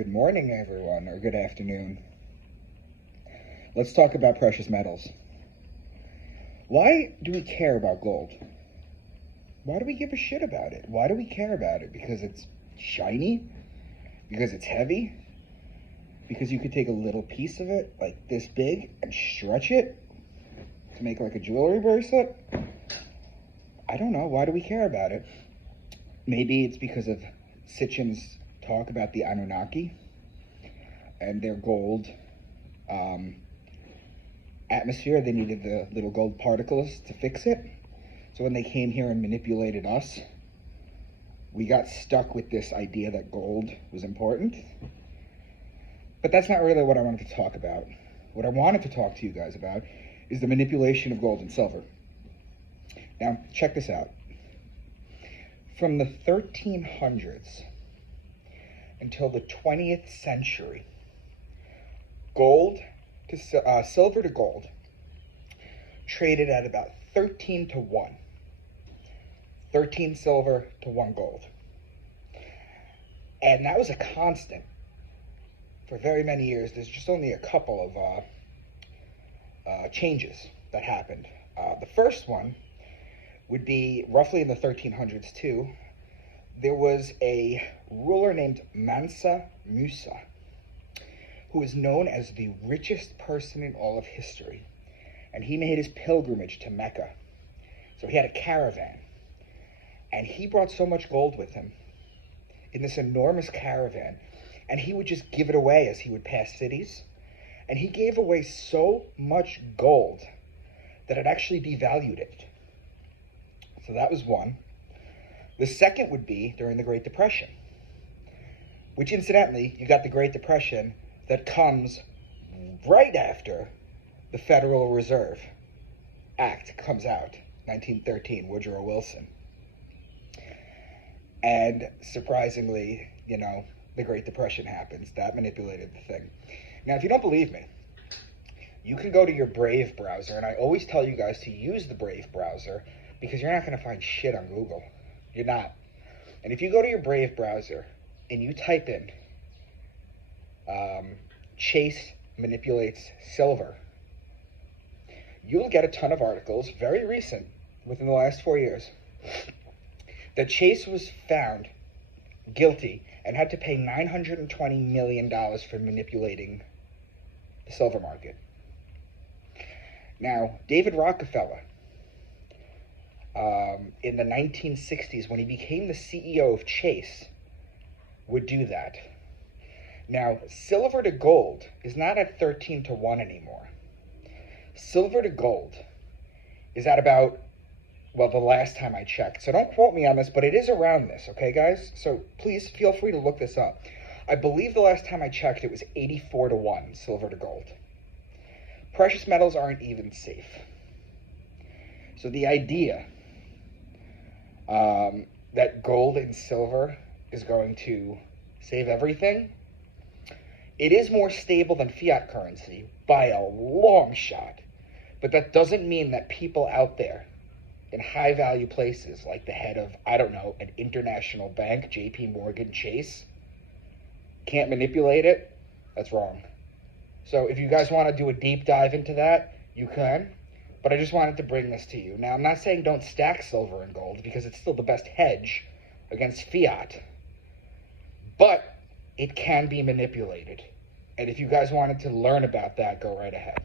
Good morning, everyone, or good afternoon. Let's talk about precious metals. Why do we care about gold? Why do we give a shit about it? Why do we care about it? Because it's shiny? Because it's heavy? Because you could take a little piece of it, like this big, and stretch it to make like a jewelry bracelet? I don't know. Why do we care about it? Maybe it's because of Sitchin's talk about the Anunnaki and their gold atmosphere. They needed the little gold particles to fix it. So when they came here and manipulated us, we got stuck with this idea that gold was important. But that's not really what I wanted to talk about. What I wanted to talk to you guys about is the manipulation of gold and silver. Now, check this out. From the 1300s until the 20th century, silver to gold traded at about 13 to 1. 13 silver to 1 gold. And that was a constant for very many years. There's just only a couple of changes that happened. The first one would be roughly in the 1300s too. There was a ruler named Mansa Musa, who is known as the richest person in all of history. And he made his pilgrimage to Mecca. So he had a caravan. And he brought so much gold with him in this enormous caravan. And he would just give it away as he would pass cities. And he gave away so much gold that it actually devalued it. So that was one. The second would be during the Great Depression, which incidentally, you got the Great Depression that comes right after the Federal Reserve Act comes out, 1913, Woodrow Wilson. And surprisingly, the Great Depression happens. That manipulated the thing. Now, if you don't believe me, you can go to your Brave browser, and I always tell you guys to use the Brave browser because you're not going to find shit on Google. You're not. And if you go to your Brave browser and you type in Chase manipulates silver, you'll get a ton of articles, very recent, within the last 4 years, that Chase was found guilty and had to pay $920 million for manipulating the silver market. Now, David Rockefeller, in the 1960s, when he became the CEO of Chase, would do that. Now, silver to gold is not at 13 to 1 anymore. Silver to gold is at about, the last time I checked. So don't quote me on this, but it is around this, okay, guys? So please feel free to look this up. I believe the last time I checked, it was 84 to 1, silver to gold. Precious metals aren't even safe. So the idea that gold and silver is going to save everything, it is more stable than fiat currency by a long shot. But that doesn't mean that people out there in high value places like the head of, an international bank, JP Morgan Chase, can't manipulate it. That's wrong. So if you guys want to do a deep dive into that, you can. But I just wanted to bring this to you. Now, I'm not saying don't stack silver and gold because it's still the best hedge against fiat. But it can be manipulated. And if you guys wanted to learn about that, go right ahead.